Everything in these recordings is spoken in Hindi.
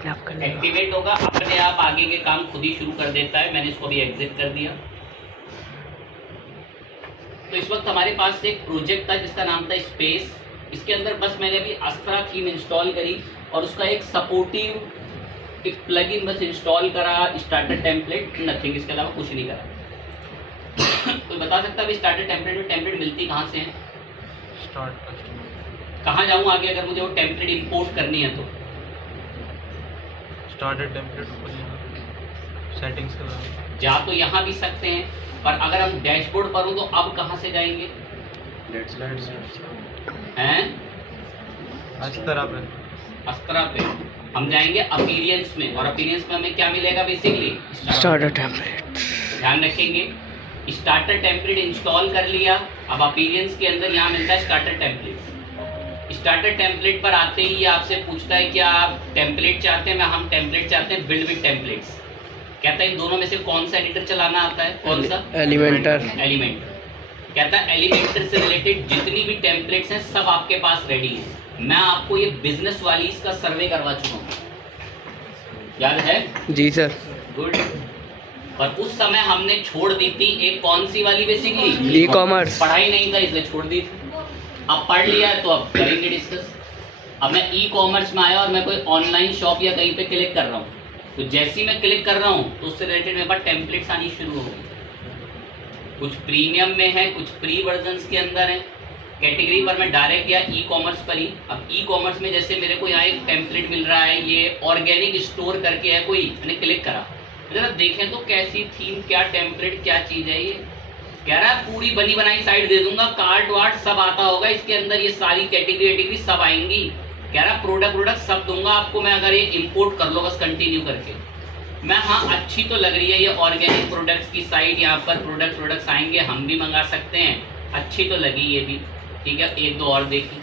एक्टिवेट होगा, अपने आप आगे के काम खुद ही शुरू कर देता है। मैंने इसको भी एग्जिट कर दिया। तो इस वक्त हमारे पास एक प्रोजेक्ट था जिसका नाम था स्पेस। इसके अंदर बस मैंने अभी अस्त्रा थीम इंस्टॉल करी और उसका एक सपोर्टिव एक प्लगइन बस इंस्टॉल करा, स्टार्टर टेम्पलेट, नथिंग, इसके अलावा कुछ नहीं करा। कोई बता सकता है स्टार्टर टेम्पलेट में टेम्पलेट मिलती कहाँ से है? Start customer. कहाँ जाऊँ आगे अगर मुझे वो टेम्पलेट इंपोर्ट करनी है तो? स्टार्टर टेम्पलेट ऊपर सेटिंग्स के बाद जा तो यहाँ भी सकते हैं, पर अगर हम डैशबोर्ड पर हो तो अब कहाँ से जाएंगे? हैं अस्त्रा पे। अस्त्रा पे हम जाएंगे अपीरियंस में, और अपीरियंस में हमें क्या मिलेगा? Basically starter template. ध्यान रखेंगे, स्टार्टर टेम्पलेट इंस्टॉल कर लिया। अब अपीरियंस के अंदर यहाँ मिलता है स्टार्टर टेम्पलेट। स्टार्टर टेम्पलेट पर आते ही आपसे पूछता है क्या आप टेम्पलेट चाहते हैं? मैं हम टेम्पलेट चाहते हैं, बिल्ड विद टेम्पलेट्स। कहता है इन दोनों में से कौन सा एडिटर चलाना आता है? कौन सा? एलिमेंटर। एलिमेंटर। कहता है एलिमेंटर से रिलेटेड जितनी भी टेम्पलेट्स हैं सब आपके पास रेडी हैं। मैं आपको ये बिजनेस वाली इसका सर्वे करवा चुका हूँ, याद है? जी सर। गुड। पर उस समय हमने छोड़ दी थी एक कौन सी वाली? Basically e commerce. पढ़ाई नहीं था इसलिए छोड़ दी थी। अब पढ़ लिया है तो अब करेंगे डिस्कस। अब मैं ई कॉमर्स में आया और मैं कोई ऑनलाइन शॉप या कहीं पे क्लिक कर रहा हूँ, तो जैसे ही मैं क्लिक कर रहा हूँ तो उससे रिलेटेड मेरे पास टेम्पलेट्स आनी शुरू हो गई। कुछ प्रीमियम में है, कुछ फ्री वर्जन्स के अंदर है। कैटेगरी पर मैं डायरेक्ट गया ई कॉमर्स पर ही। अब ई कॉमर्स में जैसे मेरे को यहाँ एक टेम्पलेट मिल रहा है, ये ऑर्गेनिक स्टोर करके है कोई, मैंने क्लिक करा। जरा देखें तो कैसी थीम, क्या टेम्पलेट, क्या चीज़ है ये। कह रहा है पूरी बनी बनाई साइट दे दूंगा, कार्ड वार्ड सब आता होगा इसके अंदर, ये सारी कैटेगरी सब आएंगी। कह रहा प्रोडक्ट सब दूंगा आपको मैं, अगर ये इंपोर्ट कर लो बस कंटिन्यू करके। मैं हाँ अच्छी तो लग रही है ये ऑर्गेनिक प्रोडक्ट्स की साइट, यहाँ पर प्रोडक्ट्स आएंगे, हम भी मंगा सकते हैं, अच्छी तो लगी ये भी। ठीक है, एक दो और देखी।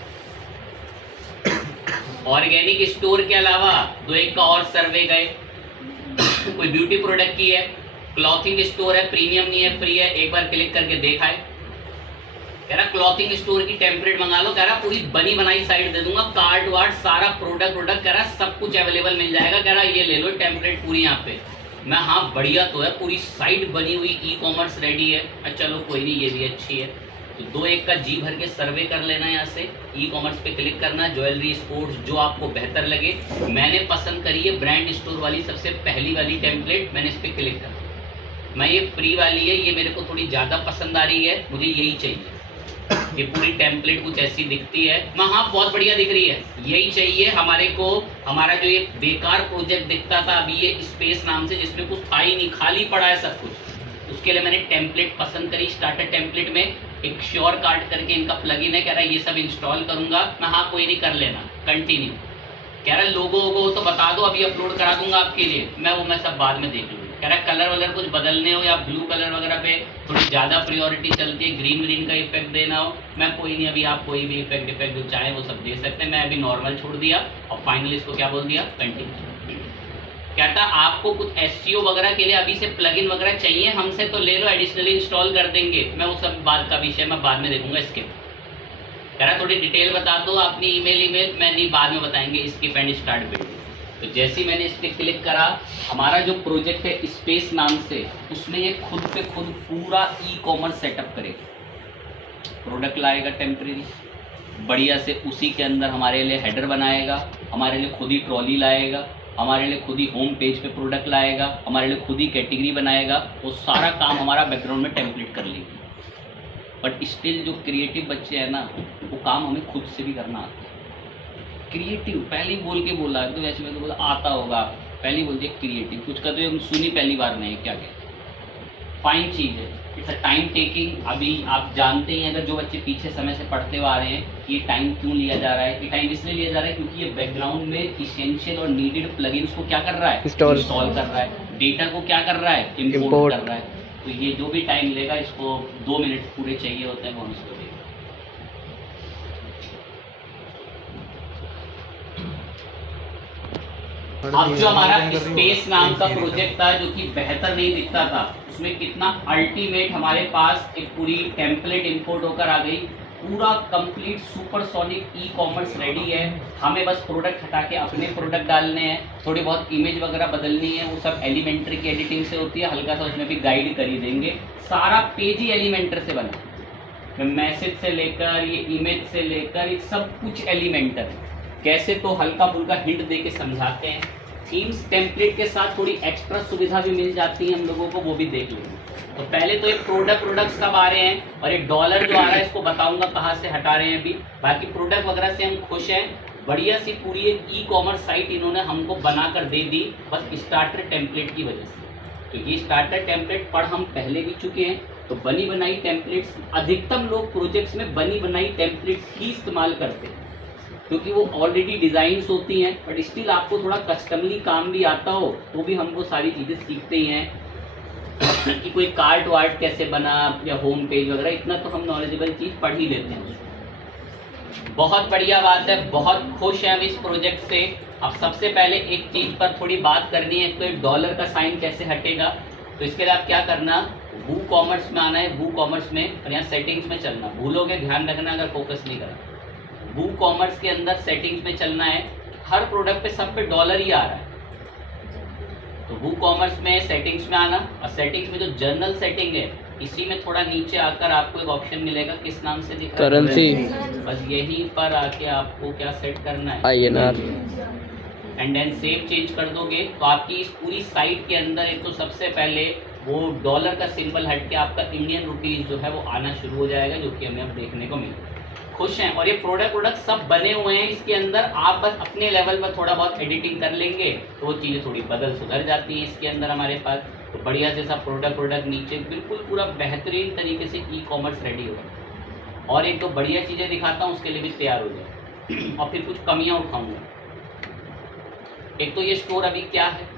ऑर्गेनिक स्टोर के अलावा दो एक का और सर्वे गए। कोई ब्यूटी प्रोडक्ट की है, क्लॉथिंग स्टोर है, प्रीमियम नहीं है, फ्री है, एक बार क्लिक करके देखा है। कह रहा क्लॉथिंग स्टोर की टेम्पलेट मंगा लो, कह रहा पूरी बनी बनाई साइट दे दूंगा, कार्ड वार्ड सारा प्रोडक्ट कह रहा सब कुछ अवेलेबल मिल जाएगा। कह रहा ये ले लो टेम्पलेट पूरी यहाँ पे। मैं हाँ बढ़िया तो है, पूरी साइट बनी हुई, ई कॉमर्स रेडी है। चलो कोई नहीं, ये भी अच्छी है। तो दो एक का जी भर के सर्वे कर लेना, यहाँ से ई कॉमर्स पे क्लिक करना, ज्वेलरी, स्पोर्ट्स, जो आपको बेहतर लगे। मैंने पसंद करी है ब्रांड स्टोर वाली, सबसे पहली वाली टेम्पलेट, मैंने इस पर क्लिक करा। मैं ये फ्री वाली है, ये मेरे को थोड़ी ज़्यादा पसंद आ रही है, मुझे यही चाहिए। ये पूरी टेम्पलेट कुछ ऐसी दिखती है, मैं हाँ बहुत बढ़िया दिख रही है, यही चाहिए हमारे को। हमारा जो ये बेकार प्रोजेक्ट दिखता था अभी ये स्पेस नाम से, जिसमें कुछ था ही नहीं, खाली पड़ा है सब कुछ, उसके लिए मैंने टेम्पलेट पसंद करी। स्टार्टर टेम्पलेट में एक श्योर कार्ड करके इनका प्लगइन है, कह रहा है ये सब इंस्टॉल करूंगा मैं। हाँ कोई नहीं, कर लेना, कंटिन्यू। कह रहा है लोगो तो बता दो, अभी अपलोड करा दूंगा आपके लिए मैं सब बाद में देख लूँगा। कह रहा है कलर वलर कुछ बदलने हो या ब्लू कलर वगैरह पे थोड़ी ज़्यादा प्रायोरिटी चलती है, ग्रीन का इफेक्ट देना हो, मैं कोई नहीं, अभी आप कोई भी इफेक्ट जो चाहे वो सब दे सकते हैं। मैं अभी नॉर्मल छोड़ दिया और फाइनली इसको क्या बोल दिया, कंटिन्यू। कहता आपको कुछ एसईओ वगैरह के लिए अभी से प्लगइन वगैरह चाहिए हमसे तो ले लो, एडिशनली इंस्टॉल कर देंगे। मैं वो सब बात का विषय मैं बाद में देखूंगा। इसके कह रहा थोड़ी डिटेल बता दो अपनी ईमेल मैं नहीं, बाद में बताएंगे, स्किप एंड स्टार्ट बिल्ड। तो जैसे ही मैंने इस पर क्लिक करा, हमारा जो प्रोजेक्ट है स्पेस नाम से, उसमें ये खुद पे खुद पूरा ई कॉमर्स सेटअप करेगा। प्रोडक्ट लाएगा टेम्परेरी बढ़िया से, उसी के अंदर हमारे लिए हेडर बनाएगा, हमारे लिए खुद ही ट्रॉली लाएगा, हमारे लिए खुद ही होम पेज पे प्रोडक्ट लाएगा, हमारे लिए खुद ही कैटेगरी बनाएगा। वो सारा काम हमारा बैकग्राउंड में टेम्पलेट कर लेगी। बट स्टिल जो क्रिएटिव बच्चे हैं ना, वो काम हमें खुद से भी करना आता है। क्रिएटिव पहले ही बोल के बोला है, तो वैसे मैं तो बोला आता होगा, पहले ही बोल दिया क्रिएटिव। कुछ का तो हम सुनी पहली बार नहीं, क्या क्या फाइन चीज़ है। It's a time taking. अभी आप जानते ही अगर जो बच्चे पीछे समय से पढ़ते हुए आ रहे हैं कि ये टाइम क्यों लिया जा रहा है, ये टाइम इसलिए लिया जा रहा है क्योंकि ये बैकग्राउंड में इसेंशियल और नीडेड प्लगइन्स को क्या कर रहा है, इंस्टॉल कर रहा है, डेटा को क्या कर रहा है, इम्पोर्ट कर रहा है। तो ये जो भी टाइम लेगा, इसको 2 मिनट पूरे चाहिए होते हैं, वो हम इसको देंगे। अब जो हमारा स्पेस नाम का प्रोजेक्ट था, जो कि बेहतर नहीं दिखता था, उसमें कितना अल्टीमेट हमारे पास एक पूरी टेम्पलेट इंपोर्ट होकर आ गई। पूरा complete supersonic e commerce ready है। हमें बस प्रोडक्ट हटा के अपने प्रोडक्ट डालने हैं, थोड़ी बहुत इमेज वगैरह बदलनी है, वो सब एलिमेंट्री की एडिटिंग से होती है, हल्का सा उसमें भी गाइड कर ही देंगे। सारा पेज ही एलिमेंटर से बना, मैसेज से लेकर ये इमेज से लेकर ये सब कुछ एलिमेंटर है। कैसे तो हल्का फुल्का हिंट दे के समझाते हैं। थीम्स टेम्पलेट के साथ थोड़ी एक्स्ट्रा सुविधा भी मिल जाती है हम लोगों को, वो भी देख लेंगे। तो पहले तो ये प्रोडक्ट सब आ रहे हैं, और ये डॉलर जो आ रहा है इसको बताऊंगा कहाँ से हटा रहे हैं अभी। बाकी प्रोडक्ट वगैरह से हम खुश हैं। बढ़िया सी पूरी एक ई कॉमर्स साइट इन्होंने हमको बनाकर दे दी, बस स्टार्टर टेम्पलेट की वजह से। क्योंकि स्टार्टर टेम्पलेट पढ़ हम पहले भी चुके हैं, तो बनी बनाई टेम्पलेट्स, अधिकतम लोग प्रोजेक्ट्स में बनी बनाई टेम्पलेट्स ही इस्तेमाल करते हैं, क्योंकि वो ऑलरेडी डिज़ाइंस होती हैं। बट स्टिल आपको थोड़ा कस्टमली काम भी आता हो तो भी हम वो सारी चीज़ें सीखते ही हैं कि कोई कार्ट वार्ट कैसे बना या होम पेज वगैरह, इतना तो हम नॉलेजेबल चीज़ पढ़ ही लेते हैं। बहुत बढ़िया बात है, बहुत खुश हैं हम इस प्रोजेक्ट से। अब सबसे पहले एक चीज़ पर थोड़ी बात करनी है, तो डॉलर का साइन कैसे हटेगा। तो इसके लिए आप क्या करना, वू कॉमर्स में आना है, वू कॉमर्स में, और यहाँ सेटिंग्स में चलना। भूलोगे ध्यान रखना अगर फोकस नहीं करा। वू कॉमर्स के अंदर सेटिंग्स में चलना है, हर प्रोडक्ट पे सब पे डॉलर ही आ रहा है। तो वू कॉमर्स में सेटिंग्स में आना, और सेटिंग्स में जो जर्नल सेटिंग है इसी में थोड़ा नीचे आकर आपको एक ऑप्शन मिलेगा, किस नाम से दिख रहा है, करेंसी। बस यहीं पर आके आपको क्या सेट करना है, INR। And then save change कर दोगे तो आपकी इस पूरी साइट के अंदर एक तो सबसे पहले वो डॉलर का सिंबल हट के आपका इंडियन रुपीज़ जो है वो आना शुरू हो जाएगा, जो कि हमें अब देखने को मिलेगा। खुश हैं। और ये प्रोडक्ट सब बने हुए हैं इसके अंदर, आप बस अपने लेवल पर थोड़ा बहुत एडिटिंग कर लेंगे तो वो चीज़ें थोड़ी बदल सुधर जाती हैं इसके अंदर हमारे पास। तो बढ़िया से सब प्रोडक्ट नीचे बिल्कुल पूरा बेहतरीन तरीके से ई कॉमर्स रेडी होगा। और एक तो बढ़िया चीज़ें दिखाता हूँ, उसके लिए भी तैयार हो जाए, और फिर कुछ कमियाँ उठाऊँगा। एक तो ये स्टोर अभी क्या है,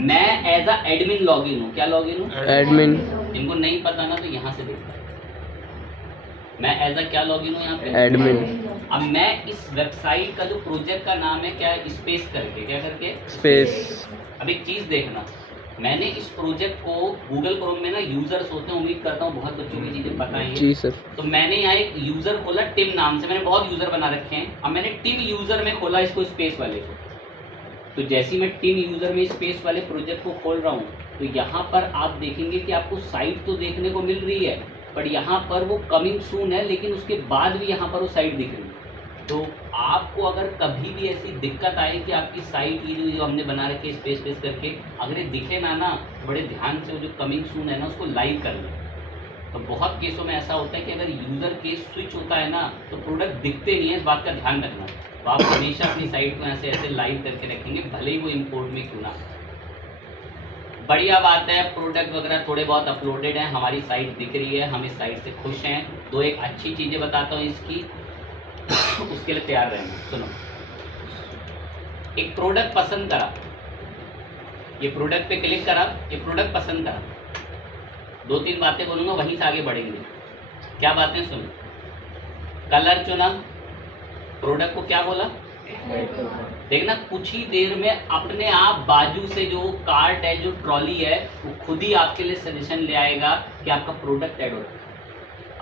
मैं एज अ एडमिन लॉगिन हूँ। क्या लॉगिन हूँ? एडमिन। इनको नहीं पता ना तो यहाँ से देखता है, मैं एज अ क्या लॉगिन हूँ यहाँ पे, एडमिन। अब मैं इस वेबसाइट का जो प्रोजेक्ट का नाम है क्या है, स्पेस करके, क्या करके, स्पेस। अब एक चीज़ देखना, मैंने इस प्रोजेक्ट को गूगल क्रोम में ना यूज़र्स होते हैं, उम्मीद करता हूँ बहुत बच्चों की चीज़ें पता ही जी सर। तो मैंने यहाँ एक यूज़र खोला टिम नाम से, मैंने बहुत यूज़र बना रखे हैं। अब मैंने टिम यूज़र में खोला इसको, स्पेस वाले को। तो जैसे मैं टीम यूज़र में स्पेस वाले प्रोजेक्ट को खोल रहा हूँ तो यहाँ पर आप देखेंगे कि आपको साइट तो देखने को मिल रही है, बट यहाँ पर वो कमिंग सून है, लेकिन उसके बाद भी यहाँ पर वो साइट दिख रही है। तो आपको अगर कभी भी ऐसी दिक्कत आए कि आपकी साइट ये जो हमने बना रखी है स्पेस करके, अगर ये दिखे ना बड़े ध्यान से वो जो कमिंग सून है ना उसको लाइव कर लें। तो बहुत केसों में ऐसा होता है कि अगर यूज़र केस स्विच होता है ना तो प्रोडक्ट दिखते नहीं है, इस बात का ध्यान रखना। तो आप हमेशा अपनी साइट को ऐसे लाइव करके रखेंगे, भले ही वो इम्पोर्ट में क्यों ना। बढ़िया बात है, प्रोडक्ट वगैरह थोड़े बहुत अपलोडेड हैं, हमारी साइट दिख रही है, हम इस साइट से खुश हैं। तो एक अच्छी चीज़ें बताता हूँ इसकी, उसके लिए तैयार रहना। सुनो, एक प्रोडक्ट पसंद करा, ये प्रोडक्ट पे क्लिक करा, ये प्रोडक्ट पसंद करा, 2-3 बातें बोलूँगा, वहीं से आगे बढ़ेंगे। क्या बातें? सुनो, कलर चुना, प्रोडक्ट को क्या बोला, देखना कुछ ही देर में अपने आप बाजू से जो कार्ट है, जो ट्रॉली है, वो खुद ही आपके लिए सजेशन ले आएगा कि आपका प्रोडक्ट ऐड हो रहा है।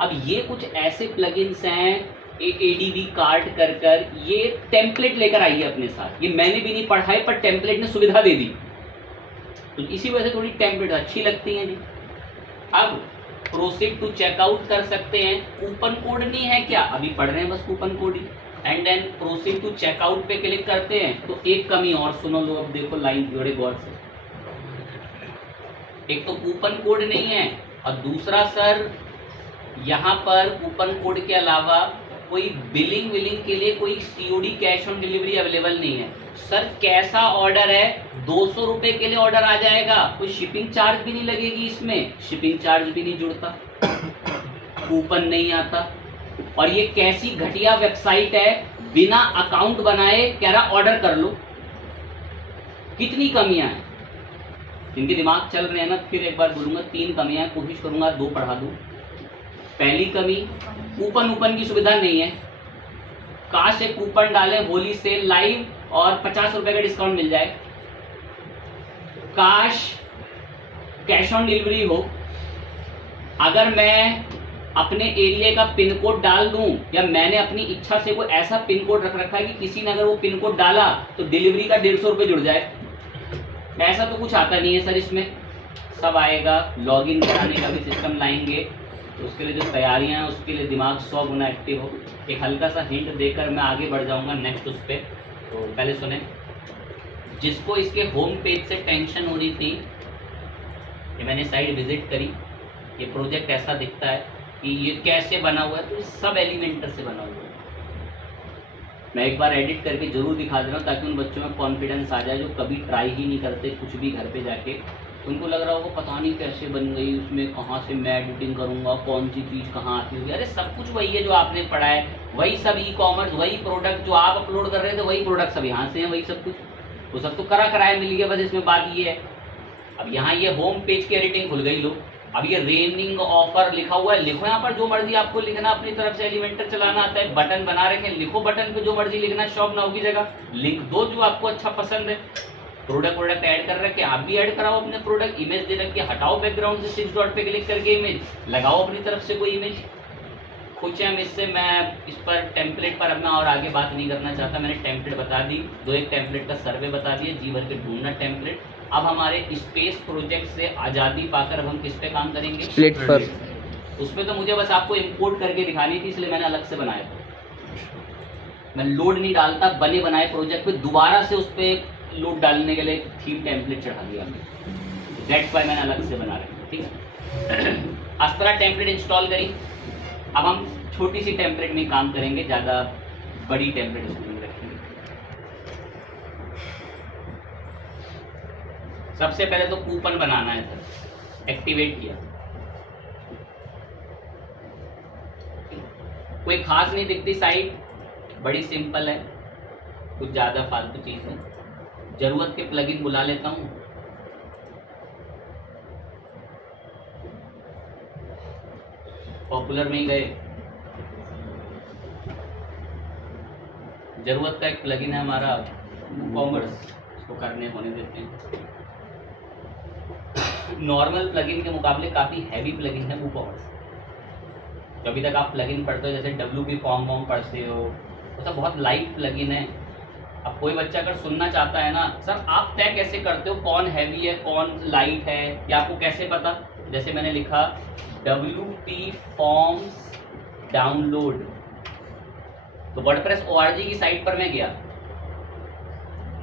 अब ये कुछ ऐसे प्लगइन्स हैं, ADB कार्ट कर ये टेम्पलेट लेकर आई है अपने साथ। ये मैंने भी नहीं पढ़ा है, पर टेम्पलेट ने सुविधा दे दी, तो इसी वजह से थोड़ी टेम्पलेट अच्छी लगती हैं जी। अब प्रोसीड टू चेकआउट कर सकते हैं, कूपन कोड नहीं है क्या, अभी पढ़ रहे हैं बस कूपन कोड ही। And then proceed to checkout पे क्लिक करते हैं तो एक कमी और सुनो लो, अब देखो लाइन जोड़े गौर से। एक तो कूपन कोड नहीं है, और दूसरा सर यहाँ पर कूपन कोड के अलावा कोई बिलिंग के लिए कोई COD cash on delivery available नहीं है। सर कैसा ऑर्डर है, 200 रुपये के लिए ऑर्डर आ जाएगा, कोई शिपिंग चार्ज भी नहीं लगेगी, इसमें शिपिंग चार्ज भी नहीं जुड़ता, कूपन नहीं आता। और ये कैसी घटिया वेबसाइट है, बिना अकाउंट बनाए कह रहा ऑर्डर कर लो। कितनी कमियां हैं, जिनके दिमाग चल रहे हैं ना, फिर एक बार बोलूंगा 3 कमियां, कोशिश करूंगा 2 पढ़ा दूं। पहली कमी, कूपन की सुविधा नहीं है। काश एक कूपन डालें होली सेल लाइव और 50 रुपए का डिस्काउंट मिल जाए। काश कैश ऑन डिलीवरी हो। अगर मैं अपने एरिया का पिन कोड डाल दूं, या मैंने अपनी इच्छा से कोई ऐसा पिन कोड रख रखा है कि किसी ने अगर वो पिन कोड डाला तो डिलीवरी का 150 रुपये जुड़ जाए। ऐसा तो कुछ आता नहीं है सर इसमें। सब आएगा, लॉगिन कराने का भी सिस्टम लाएंगे, तो उसके लिए जो तैयारियां हैं उसके लिए दिमाग 100 गुना एक्टिव हो। एक हल्का सा हिंट देकर मैं आगे बढ़ जाऊंगा नेक्स्ट उस पर। तो पहले सुने, जिसको इसके होम पेज से टेंशन हो रही थी, ये मैंने साइट विजिट करी, ये प्रोजेक्ट ऐसा दिखता है कि ये कैसे बना हुआ है, तो ये सब एलिमेंटर से बना हुआ है। मैं एक बार एडिट करके जरूर दिखा दे रहा हूँ ताकि उन बच्चों में कॉन्फिडेंस आ जाए जो कभी ट्राई ही नहीं करते कुछ भी घर पे जाके। उनको लग रहा होगा पता नहीं कैसे बन गई, उसमें कहाँ से मैं एडिटिंग करूँगा, कौन सी चीज़ कहाँ आती होगी। अरे सब कुछ वही है जो आपने पढ़ा है, वही सब ई कॉमर्स, वही प्रोडक्ट जो आप अपलोड कर रहे थे वही प्रोडक्ट सब यहाँ से हैं, वही सब कुछ। वो सब तो करा कराया मिल गया, बस इसमें बात ये है। अब यहाँ ये होम पेज की एडिटिंग खुल गई लो। अब ये रेनिंग ऑफर लिखा हुआ है, लिखो यहाँ पर जो मर्जी आपको लिखना, अपनी तरफ से एलिमेंटर चलाना आता है। बटन बना रखे, लिखो बटन पे जो मर्जी लिखना, शॉप नाउ की जगह लिख दो जो आपको अच्छा पसंद है। प्रोडक्ट ऐड कर रखे, आप भी ऐड कराओ अपने प्रोडक्ट। इमेज दे रखी, हटाओ बैकग्राउंड से 6 डॉट पे क्लिक करके इमेज लगाओ अपनी तरफ से कोई इमेज। कुछ हम इससे, मैं इस पर टेम्पलेट पर अब मैं और आगे बात नहीं करना चाहता, मैंने टेम्पलेट बता दी, 1 टेम्पलेट का सर्वे बता दिया, जी भर के ढूंढना टेम्पलेट। अब हमारे स्पेस प्रोजेक्ट से आज़ादी पाकर अब हम किस पे काम करेंगे? स्प्लिट पर। उसमें तो मुझे बस आपको इंपोर्ट करके दिखानी थी, इसलिए मैंने अलग से बनाया था। मैं लोड नहीं डालता, बने बनाए प्रोजेक्ट पे दोबारा से उस पर लोड डालने के लिए थीम टेम्पलेट चढ़ा दिया हमने, दैट्स वाई मैंने अलग से बना रखा। ठीक है, अस्त्रा टेम्पलेट इंस्टॉल करी। अब हम छोटी सी टेम्पलेट में काम करेंगे, ज़्यादा बड़ी टेम्पलेट उसमें नहीं रखेंगे। सबसे पहले तो कूपन बनाना है सर, एक्टिवेट किया। कोई खास नहीं दिखती साइट, बड़ी सिंपल है, कुछ ज़्यादा फालतू चीज़ है। ज़रूरत के प्लगइन बुला लेता हूँ। पॉपुलर में ही गए, ज़रूरत का एक प्लगइन है हमारा कॉमर्स, उसको करने होने देते हैं। नॉर्मल प्लगइन के मुकाबले काफ़ी हैवी प्लगइन है WooCommerce। तो अभी तक आप प्लगइन पढ़ते हो जैसे WP फॉर्म पढ़ते हो, वो सब बहुत लाइट प्लगइन है। अब कोई बच्चा अगर सुनना चाहता है ना, सर आप तय कैसे करते हो कौन हैवी है कौन लाइट है, या आपको कैसे पता? जैसे मैंने लिखा WP फॉर्म्स डाउनलोड, तो वर्डप्रेस ORG की साइट पर मैं गया।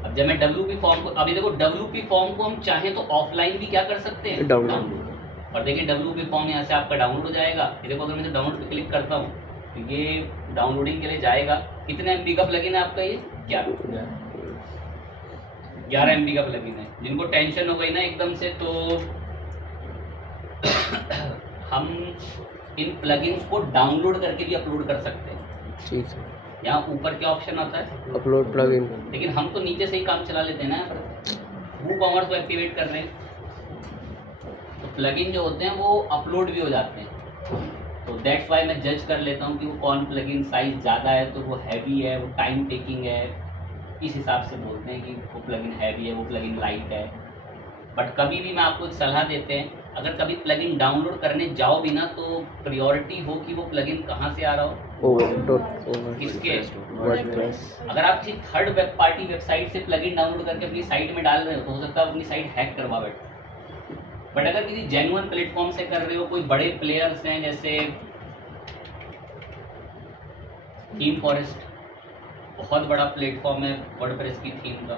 अब जब मैं WP फॉर्म को, अभी देखो WP फॉर्म को हम चाहें तो ऑफलाइन भी क्या कर सकते हैं, डाउनलोड। और देखिए WP फॉर्म यहाँ से आपका डाउनलोड हो जाएगा। ये देखो अगर मैं डाउनलोड पे क्लिक करता हूँ तो ये डाउनलोडिंग के लिए जाएगा। कितने MB का प्लगइन है आपका? ये 11 MB का प्लगइन है। जिनको टेंशन हो गई ना एकदम से, तो हम इन प्लगइन्स को डाउनलोड करके भी अपलोड कर सकते हैं। ठीक है, यहाँ ऊपर क्या ऑप्शन आता है? Upload plugin. लेकिन हम तो नीचे से ही काम चला लेते हैं ना। यहाँ पर WooCommerce को एक्टिवेट कर रहे हैं तो प्लगइन जो होते हैं वो अपलोड भी हो जाते हैं। तो दैट्स वाई मैं जज कर लेता हूँ कि वो कौन प्लगइन साइज ज़्यादा है तो वो हैवी है, वो टाइम टेकिंग है, इस हिसाब से बोलते हैं कि वो प्लगइन हैवी है, वो प्लगइन लाइट है। बट कभी भी मैं आपको एक सलाह देते हैं, अगर कभी प्लगइन डाउनलोड करने जाओ भी ना तो प्रायोरिटी हो कि वो प्लगइन कहाँ से आ रहा हो, किसके, वर्डप्रेस। अगर आप किसी थर्ड वेब पार्टी वेबसाइट से प्लगइन डाउनलोड करके अपनी साइट में डाल रहे हो तो हो सकता है अपनी साइट हैक करवा बैठे। बट अगर किसी जेन्युइन प्लेटफॉर्म से कर रहे हो, कोई बड़े प्लेयर्स हैं जैसे थीम फॉरेस्ट, बहुत बड़ा प्लेटफॉर्म है वर्डप्रेस की थीम का,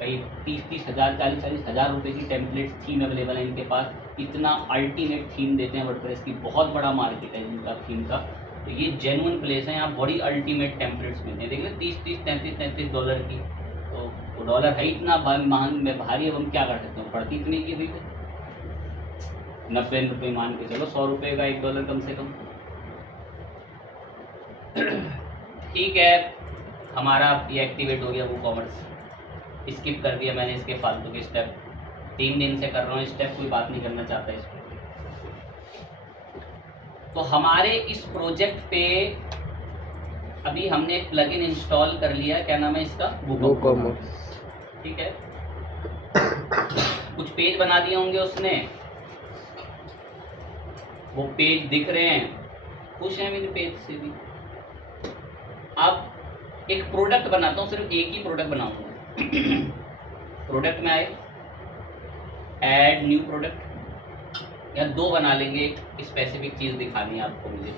कई 30-30 हज़ार 40-40 हज़ार रुपये की टेम्पलेट थीम अवेलेबल है इनके पास। इतना अल्टीमेट थीम देते हैं वर्डप्रेस की, बहुत बड़ा मार्केट है इनका थीम का। तो ये जेन्युइन प्लेस है, यहाँ बड़ी अल्टीमेट टेम्पलेट्स मिलते हैं। देखिए 30-33 डॉलर की, तो वो डॉलर है इतना महंग में भारी, अब हम क्या कर सकते हैं, पड़ती इतनी की अभी 90 रुपये मान के चलो, 100 रुपये का $1 कम से कम। ठीक है, हमारा ये एक्टिवेट हो गया WooCommerce। स्किप कर दिया मैंने इसके फालतू के स्टेप, 3 दिन से कर रहा हूँ स्टेप, कोई बात नहीं करना चाहता इस पर। तो हमारे इस प्रोजेक्ट पे अभी हमने प्लगइन इंस्टॉल कर लिया, क्या नाम है इसका, WooCommerce। ठीक है, कुछ पेज बना दिए होंगे उसने, वो पेज दिख रहे हैं। खुश हैं मेरे पेज से भी। अब एक प्रोडक्ट बनाता हूँ, सिर्फ एक ही प्रोडक्ट बनाऊंगा। प्रोडक्ट में आए ऐड न्यू प्रोडक्ट, या दो बना लेंगे, एक स्पेसिफिक चीज़ दिखानी है आपको मुझे।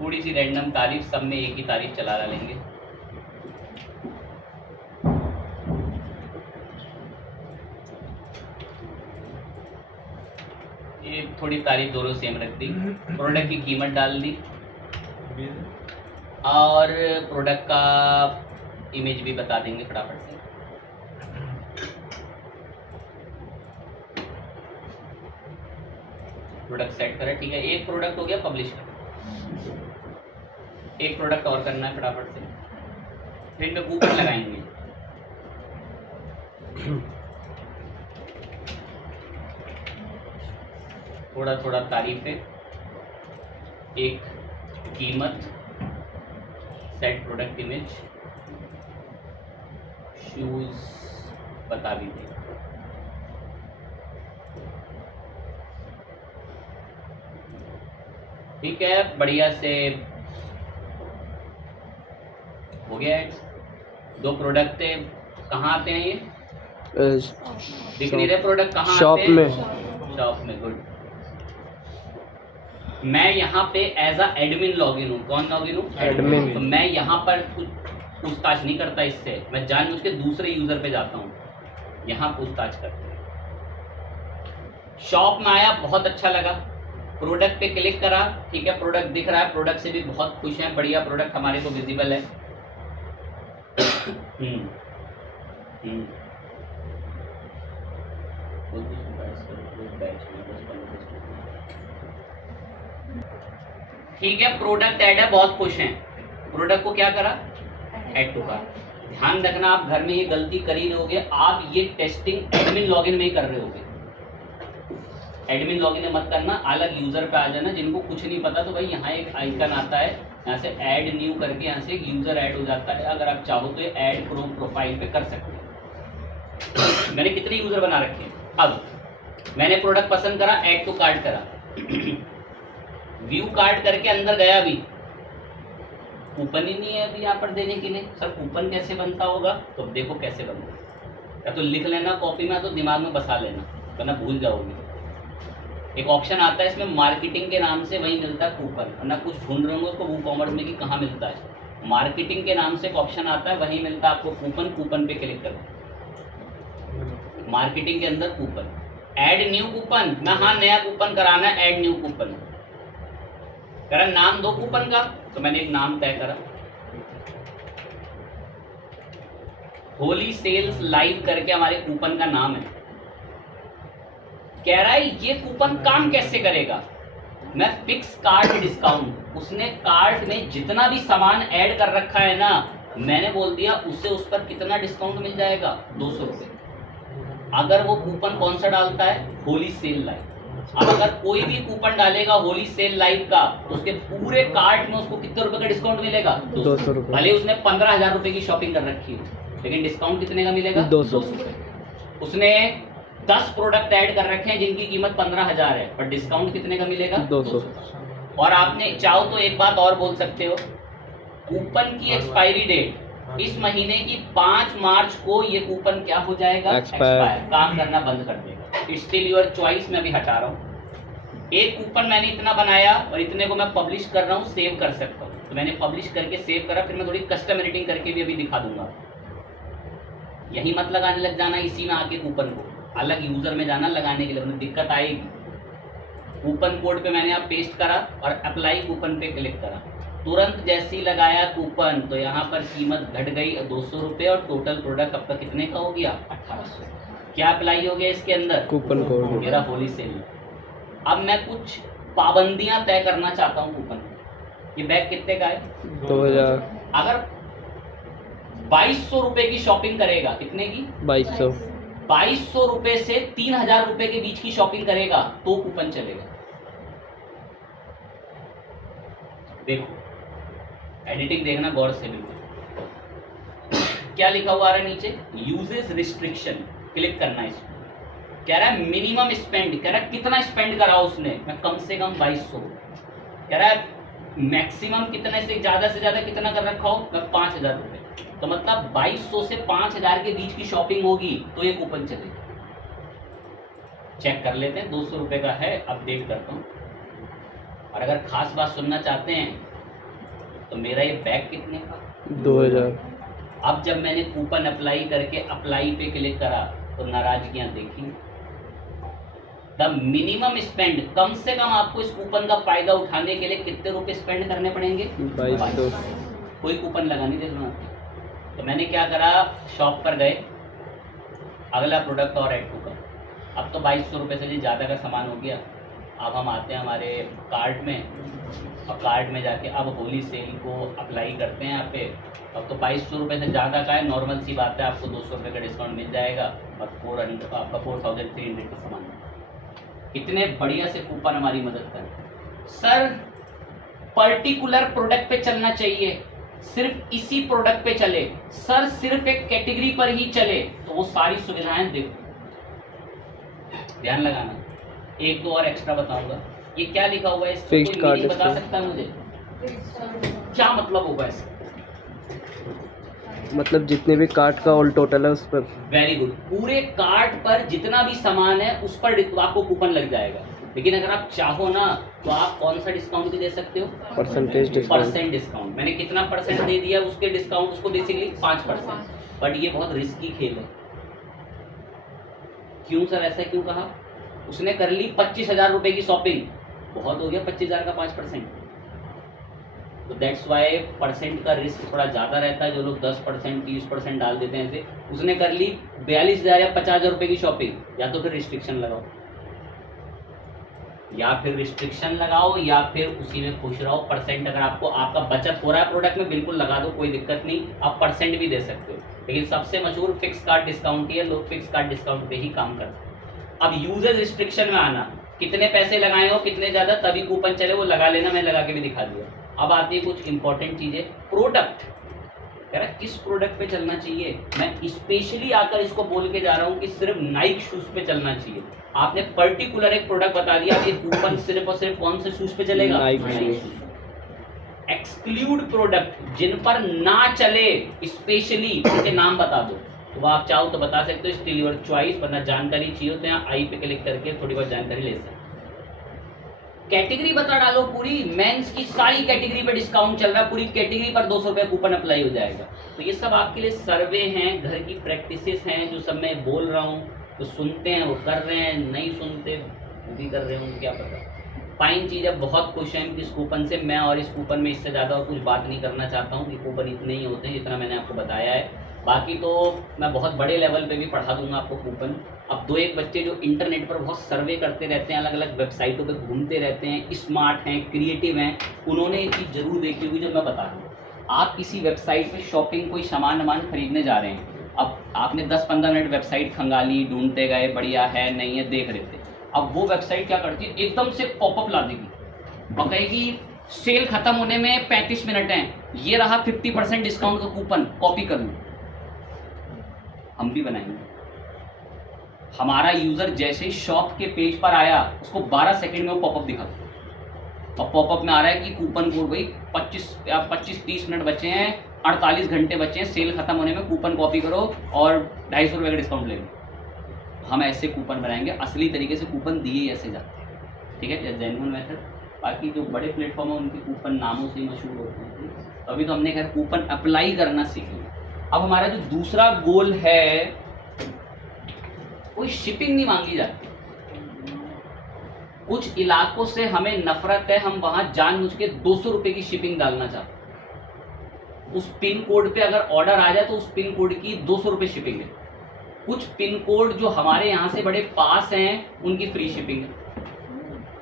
थोड़ी सी रैंडम तारीफ, सब में एक ही तारीफ चला लेंगे। ये थोड़ी तारीफ दोनों सेम रख दी, प्रोडक्ट की कीमत डाल दी और प्रोडक्ट का इमेज भी बता देंगे फटाफट से। प्रोडक्ट सेट करें, ठीक है, एक प्रोडक्ट हो गया, पब्लिश कर। एक प्रोडक्ट और करना है फटाफट से, फिर इनमें कूपन लगाएंगे। थोड़ा थोड़ा तारीफ है, एक कीमत, सेट प्रोडक्ट इमेज, शूज बता दीजिए। ठीक है, बढ़िया से हो गया है। दो प्रोडक्ट थे, कहाँ आते हैं ये? दिख नहीं रहे प्रोडक्ट कहाँ शॉप आते हैं? में। शॉप में, गुड। मैं यहाँ पे एज अ एडमिन लॉगिन हूँ। कौन लॉगिन हूँ? एडमिन। तो मैं यहाँ पर कुछ पूछताछ नहीं करता इससे, मैं जानबूझ के दूसरे यूजर पे जाता हूँ, यहाँ पूछताछ करते हैं। शॉप में आया, बहुत अच्छा लगा, प्रोडक्ट पे क्लिक करा, ठीक है, प्रोडक्ट दिख रहा है, प्रोडक्ट से भी बहुत खुश हैं, बढ़िया प्रोडक्ट हमारे को विजिबल है। ठीक है, प्रोडक्ट ऐड है, बहुत खुश हैं। प्रोडक्ट को क्या करा? Add to cart. ध्यान रखना, आप घर में ये गलती कर ही रहोगे, आप ये टेस्टिंग एडमिन लॉगिन में ही कर रहे होगे। एडमिन लॉगिन में मत करना, अलग यूजर पे आ जाना। जिनको कुछ नहीं पता तो भाई यहाँ एक आइकन आता है, यहाँ से ऐड न्यू करके यहाँ से एक यूजर ऐड हो जाता है। अगर आप चाहो तो ये ऐड प्रोफाइल पे कर सकते हैं। मैंने कितने यूजर बना रखे हैं? अब मैंने प्रोडक्ट पसंद करा, ऐड टू कार्ट करा, व्यू कार्ट करके अंदर गया, भी कूपन ही नहीं है अभी यहाँ पर देने के लिए। सर कूपन कैसे बनता होगा? तो देखो कैसे बनता है, या तो लिख लेना कॉपी में, तो दिमाग में बसा लेना, वरना भूल जाओगे। एक ऑप्शन आता है इसमें मार्केटिंग के नाम से, वही मिलता है कूपन, वरना कुछ ढूंढ रहे होंगे उसको वो कॉमर्स में कि कहाँ मिलता है। मार्केटिंग के नाम से एक ऑप्शन आता है, वही मिलता है आपको कूपन। कूपन पे क्लिक करो, मार्केटिंग के अंदर कूपन, ऐड न्यू कूपन। मैं हाँ नया कूपन कराना है, ऐड न्यू कूपन करा, नाम दो कूपन का, तो मैंने एक नाम तय करा, होली सेल्स लाइव करके हमारे कूपन का नाम है। कह रहा है ये कूपन काम कैसे करेगा? मैं फिक्स कार्ट डिस्काउंट, उसने कार्ट में जितना भी सामान ऐड कर रखा है ना, मैंने बोल दिया उससे उस पर कितना डिस्काउंट मिल जाएगा, 200 रुपये। अगर वो कूपन कौन सा डालता है? Holi cell live. अब अगर कोई भी कूपन डालेगा होली सेल लाइव का, तो उसके पूरे कार्ट में उसको कितने रुपए का डिस्काउंट मिलेगा? 200 रुपये। भले उसने 15,000 रुपए की शॉपिंग कर रखी हो, लेकिन डिस्काउंट कितने का मिलेगा? 200। उसने 10 प्रोडक्ट ऐड कर रखे हैं जिनकी कीमत 15,000 है, पर डिस्काउंट कितने का मिलेगा? 200। और आपने चाहो तो एक बात और बोल सकते हो, कूपन की एक्सपायरी डेट इस महीने की 5 मार्च को ये कूपन क्या हो जाएगा? एक्सपायर, काम करना बंद कर देगा। स्टिल योर चॉइस, मैं भी हटा रहा हूँ। एक कूपन मैंने इतना बनाया और इतने को मैं पब्लिश कर रहा हूँ, सेव कर सकता हूँ, तो मैंने पब्लिश करके सेव करा, फिर मैं थोड़ी कस्टम एडिटिंग करके भी अभी दिखा दूंगा। यही मत लगाने लग जाना इसी में आके कूपन को, अलग यूजर में जाना लगाने के लिए, मतलब दिक्कत आएगी। कूपन कोड पे मैंने आप पेस्ट करा और अप्लाई कूपन पे क्लिक करा, तुरंत जैसे ही लगाया कूपन, तो यहाँ पर कीमत घट गई 200 रुपये और टोटल प्रोडक्ट अब तक कितने का हो गया? 1800। क्या अप्लाई हो गया इसके अंदर? कूपन कोड मेरा होली सेल। अब मैं कुछ पाबंदियां तय करना चाहता हूँ कूपन। ये बैग कितने का है? 2000। अगर 2200 रुपए की शॉपिंग करेगा, कितने की? 2200। 2200 रुपए से 3000 रुपए के बीच की शॉपिंग करेगा तो कूपन चलेगा। देखो एडिटिंग देखना गौर से बिल्कुल। क्या लिखा हुआ आ रहा है नीचे, यूजेस रिस्ट्रिक्शन, क्लिक करना है इसमें। कह रहा है मिनिमम स्पेंड, कह रहा है कितना स्पेंड करा उसने, मैं कम से कम 2200, कह रहा है मैक्सिमम कितने से ज्यादा कितना कर रखा हो, मैं 5000 रुपये। तो मतलब 2200 से 5000 के बीच की शॉपिंग होगी तो ये कूपन चलेगा। चेक कर लेते हैं, 200 रुपये का है, अपडेट करता हूँ। और अगर खास बात सुनना चाहते हैं तो मेरा ये बैग कितने का, 2000। अब जब मैंने कूपन अप्लाई करके अप्लाई पे क्लिक करा तो नाराजगियां देखी। द मिनिमम स्पेंड, कम से कम आपको इस कूपन का फायदा उठाने के लिए कितने रुपए स्पेंड करने पड़ेंगे, 2200। कोई कूपन लगा नहीं देखना। तो मैंने क्या करा, शॉप पर गए, अगला प्रोडक्ट और ऐड टू कर। अब तो 2200 रुपये से ज़्यादा का सामान हो गया। अब हम आते हैं हमारे कार्ट में, और कार्ट में जाके अब होली सेल को अप्लाई करते हैं यहाँ पे। अब तो 2200 रुपये से ज़्यादा का है, नॉर्मल सी बात है, आपको 200 रुपये का डिस्काउंट मिल जाएगा और 400 आपका 4300 का सामान। कितने बढ़िया से कूपन हमारी मदद कर। सर पर्टिकुलर प्रोडक्ट पे चलना चाहिए, सिर्फ इसी प्रोडक्ट पे चले, सर सिर्फ एक कैटेगरी पर ही चले, तो वो सारी सुविधाएं देखो, ध्यान लगाना। एक दो और एक्स्ट्रा बताऊंगा। ये क्या लिखा हुआ है, इसका Fixed कोई card मीनिंग बता discount। सकता है मुझे, क्या मतलब होगा इसका? मतलब जितने भी कार्ट का ऑल टोटल है उस पर। वेरी गुड, पूरे कार्ट पर जितना भी सामान है उस पर आपको कूपन लग जाएगा। लेकिन अगर आप चाहो ना तो आप कौन सा डिस्काउंट भी दे सकते हो, परसेंटेज डिस्काउंट। Percent discount. मैंने कितना परसेंट दे दिया उसके डिस्काउंट, उसको बेसिकली 5%। बट ये बहुत रिस्की खेल है। क्यों सर, ऐसा क्यों कहा? उसने कर ली 25,000 रुपए की शॉपिंग, बहुत हो गया 25,000 का 5%। तो दैट्स वाई परसेंट का रिस्क थोड़ा ज़्यादा रहता है। जो लोग 10% 30% डाल देते हैं ऐसे, उसने कर ली 42,000 या 50,000 रुपये की शॉपिंग, या तो फिर रिस्ट्रिक्शन लगाओ, या फिर उसी में खुश रहो। परसेंट अगर आपको आपका बचत हो रहा है प्रोडक्ट में, बिल्कुल लगा दो, कोई दिक्कत नहीं, आप परसेंट भी दे सकते हो। लेकिन सबसे मशहूर फिक्स कार्ड डिस्काउंट ही है, लोग फिक्स कार्ड डिस्काउंट पे ही काम करते हैं। अब यूजर रिस्ट्रिक्शन में आना, कितने पैसे लगाए हो, कितने ज़्यादा तभी कूपन चले, वो लगा लेना, मैं लगा के भी दिखा दिया। अब आती है कुछ इंपॉर्टेंट चीज़ें। प्रोडक्ट, कह रहा किस प्रोडक्ट पे चलना चाहिए, मैं स्पेशली आकर इसको बोल के जा रहा हूँ कि सिर्फ नाइक शूज़ पे चलना चाहिए। आपने पर्टिकुलर एक प्रोडक्ट बता दिया, ये कूपन सिर्फ और सिर्फ कौन से शूज़ पे चलेगा, नाइक शूज़। एक्सक्लूड प्रोडक्ट, जिन पर ना चले, स्पेशली उनके नाम बता दो। तो आप चाहो तो बता सकते हो, स्टिल योर चॉइस, वरना जानकारी चाहिए तो यहाँ आई पे क्लिक करके थोड़ी बहुत जानकारी ले सकते। कैटेगरी बता डालो पूरी, मेंस की सारी कैटेगरी पे डिस्काउंट चल रहा है, पूरी कैटेगरी पर 200 रुपये कूपन अप्लाई हो जाएगा। तो ये सब आपके लिए सर्वे हैं, घर की प्रैक्टिसेस हैं, जो सब मैं बोल रहा हूँ। तो सुनते हैं वो कर रहे हैं, नहीं सुनते वो भी कर रहे होंगे, क्या पता। फाइन चीज़ है, बहुत खुश हैं इस कूपन से मैं, और इस कूपन में इससे ज़्यादा और कुछ बात नहीं करना चाहता हूँ कि कूपन इतने ही होते हैं जितना मैंने आपको बताया है। बाकी तो मैं बहुत बड़े लेवल पे भी पढ़ा दूंगा आपको कूपन। अब दो एक बच्चे जो इंटरनेट पर बहुत सर्वे करते रहते हैं, अलग अलग वेबसाइटों पे घूमते रहते हैं, स्मार्ट हैं, क्रिएटिव हैं, उन्होंने ये चीज़ जरूर देखी होगी जो मैं बता रहा हूँ। आप किसी वेबसाइट पे शॉपिंग कोई सामान खरीदने जा रहे हैं, अब आपने 10-15 मिनट वेबसाइट खंगाली, ढूंढते गए, बढ़िया है नहीं है देख रहे थे। अब वो वेबसाइट क्या करती है, एकदम से पॉपअप ला देगी और कहेगी सेल खत्म होने में 35 मिनट हैं, ये रहा 50% डिस्काउंट का कूपन, कॉपी कर लो। हम भी बनाएंगे। हमारा यूजर जैसे ही शॉप के पेज पर आया, उसको 12 सेकंड में वो पॉपअप दिखा दो, और पॉपअप में आ रहा है कि कूपन कोड भाई 25-30 मिनट बचे हैं, 48 घंटे बचे हैं, सेल खत्म होने में, कूपन कॉपी करो और 250 रुपये का डिस्काउंट ले लो। हम ऐसे कूपन बनाएंगे, असली तरीके से कूपन दिए ऐसे जाते हैं, ठीक है, जेन्युइन मेथड। बाकी जो बड़े प्लेटफॉर्म है उनके कूपन नामों से ही मशहूर होते हैं। तो अभी तो हमने खैर कूपन अप्लाई करना सीख लिया। अब हमारा जो दूसरा गोल है, कोई शिपिंग नहीं मांगी जाती। कुछ इलाकों से हमें नफरत है, हम वहां जानबूझ के 200 रुपए की शिपिंग डालना चाहते हैं। उस पिन कोड पे अगर ऑर्डर आ जाए तो उस पिन कोड की 200 रुपए शिपिंग है। कुछ पिन कोड जो हमारे यहाँ से बड़े पास हैं उनकी फ्री शिपिंग है।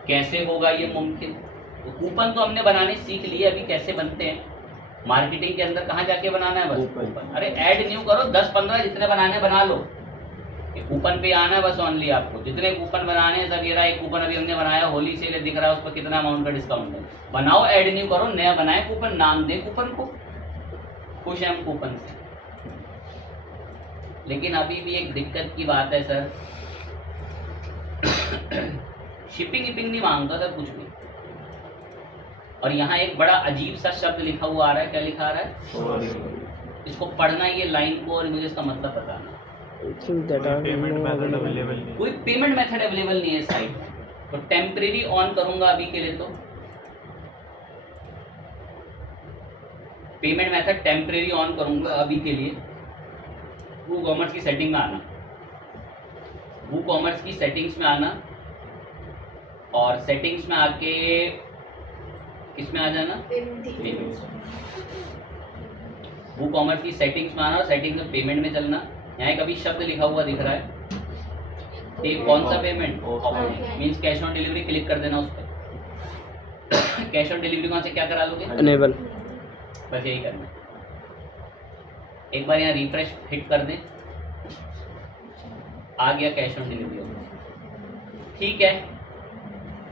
कैसे होगा ये मुमकिन? तो कूपन तो हमने बनाने सीख लिए, अभी कैसे बनते हैं मार्केटिंग के अंदर, कहाँ जाके बनाना है, बस कूपन। अरे ऐड न्यू करो, 10-15 जितने बनाने बना लो, ये कूपन पे आना है बस ओनली आपको, जितने कूपन बनाने हैं सब ये रहा। एक कूपन अभी हमने बनाया, होली सेल दिख रहा है, उस पर कितना अमाउंट का डिस्काउंट है। बनाओ, ऐड न्यू करो, नया बनाए कूपन, नाम दे कूपन को, खुश हैं हम कूपन से। लेकिन अभी भी एक दिक्कत की बात है सर, शिपिंग विपिंग नहीं मांगता सर कुछ भी। और यहाँ एक बड़ा अजीब सा शब्द लिखा हुआ आ रहा है, क्या लिखा आ रहा है? इसको पढ़ना ये लाइन को, और मुझे इसका मतलब बताना। पेमेंट मेथड अवेलेबल नहीं, कोई पेमेंट मेथड अवेलेबल नहीं है साइट में। तो टेम्परेरी ऑन करूंगा अभी के लिए, तो पेमेंट मेथड टेम्परेरी ऑन करूंगा अभी के लिए। वूकॉमर्स की सेटिंग में आना, वूकॉमर्स की सेटिंग्स में आना, और सेटिंग्स में आके किस में आ जाना? पेमेंट्स। वूकॉमर्स की सेटिंग्स में आना और सेटिंग्स में पेमेंट में चलना। यहाँ एक अभी शब्द लिखा हुआ दिख रहा है, कौन सा payment? Means cash on delivery, click कर देना उस पर। कैश ऑन डिलीवरी कौन से क्या करा लोगे? अनेबल। बस यही करना। एक बार यहाँ रिफ्रेश हिट कर दें, आ गया कैश ऑन डिलीवरी। ठीक है,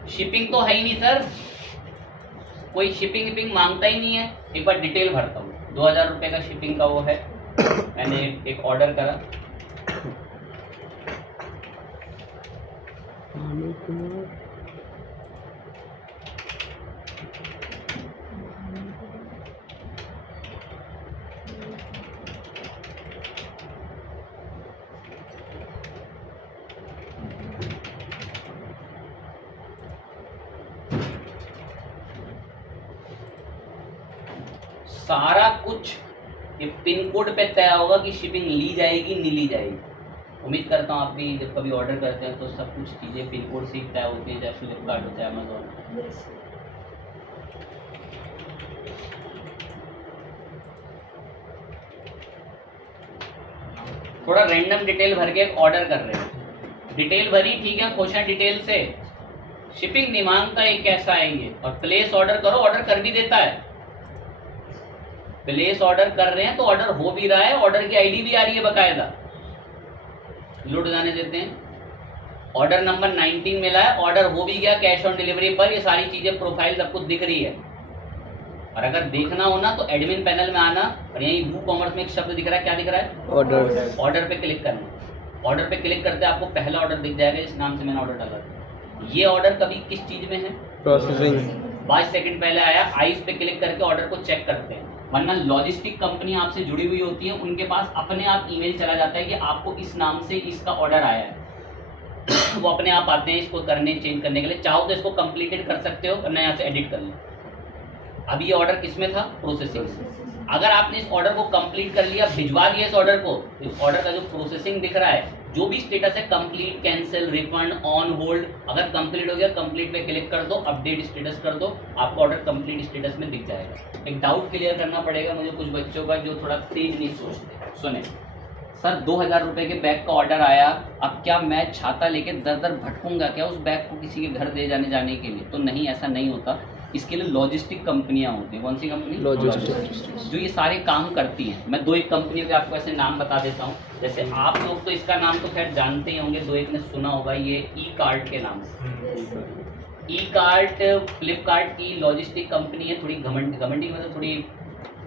शिपिंग तो है ही नहीं सर, कोई शिपिंग विपिंग मांगता ही नहीं है। एक बार डिटेल भरता हूँ। 2000 रुपये का शिपिंग का वो है, मैंने एक ऑर्डर करा। सारा कुछ ये पिन कोड पे तय होगा कि शिपिंग ली जाएगी नहीं ली जाएगी। उम्मीद करता हूँ आप भी जब कभी ऑर्डर करते हैं तो सब कुछ चीज़ें पिन कोड से ही तय होती हैं, चाहे फ्लिपकार्ट हो चाहे अमेजोन। थोड़ा रैंडम डिटेल भर के एक ऑर्डर कर रहे हैं, डिटेल भरी, ठीक है, खुश हैं डिटेल से। शिपिंग नहीं मांगता है, कैसा आएंगे? और प्लेस ऑर्डर करो, ऑर्डर कर भी देता है। प्लेस ऑर्डर कर रहे हैं तो ऑर्डर हो भी रहा है, ऑर्डर की आईडी भी आ रही है बकायदा। लोड जाने देते हैं। ऑर्डर नंबर 19 मिला है, ऑर्डर हो भी गया कैश ऑन डिलीवरी पर। ये सारी चीजें प्रोफाइल सब कुछ दिख रही है। और अगर देखना हो ना तो एडमिन पैनल में आना, और यहीं वूकॉमर्स में एक शब्द दिख रहा है, क्या दिख रहा है? ऑर्डर। ऑर्डर पे क्लिक करना। ऑर्डर पे क्लिक करते आपको पहला ऑर्डर दिख जाएगा, इस नाम से मैंने ऑर्डर डाला। ये ऑर्डर कभी किस चीज में है? प्रोसेसिंग। 5 सेकंड पहले आया। आइस पे क्लिक करके ऑर्डर को चेक करते हैं। वरना लॉजिस्टिक कंपनी आपसे जुड़ी हुई होती है, उनके पास अपने आप ईमेल चला जाता है कि आपको इस नाम से इसका ऑर्डर आया है। वो अपने आप आते हैं इसको करने, चेंज करने के लिए। चाहो तो इसको कंप्लीटेड कर सकते हो, वरना यहाँ से एडिट कर लो। अभी ये ऑर्डर किस में था? प्रोसेसिंग। अगर आपने इस ऑर्डर को कंप्लीट कर लिया, भिजवा दिया इस ऑर्डर को, इस ऑर्डर का जो प्रोसेसिंग दिख रहा है, जो भी स्टेटस है, complete, cancel, refund, on hold, अगर कंप्लीट हो गया, कंप्लीट पे क्लिक कर दो, अपडेट स्टेटस कर दो, आपका ऑर्डर कंप्लीट स्टेटस में दिख जाएगा। एक डाउट क्लियर करना पड़ेगा मुझे कुछ बच्चों का जो थोड़ा तेज नहीं सोचते। सुने सर, 2000 रुपये के बैग का ऑर्डर आया, अब क्या मैं छाता लेके दर दर भटकूंगा क्या उस बैग को किसी के घर दे जाने के लिए? तो नहीं, ऐसा नहीं होता। इसके लिए लॉजिस्टिक कंपनियां होती हैं। कौन सी कंपनी? लॉजिस्टिक, जो ये सारे काम करती हैं। मैं 2-1 कंपनियों के आपको ऐसे नाम बता देता हूँ। जैसे आप लोग तो इसका नाम तो खैर जानते ही होंगे, 2-1 ने सुना होगा, ये ई कार्ट के नाम से। ई कार्ट फ्लिपकार्ट की लॉजिस्टिक कंपनी है। थोड़ी घमंडी मतलब थोड़ी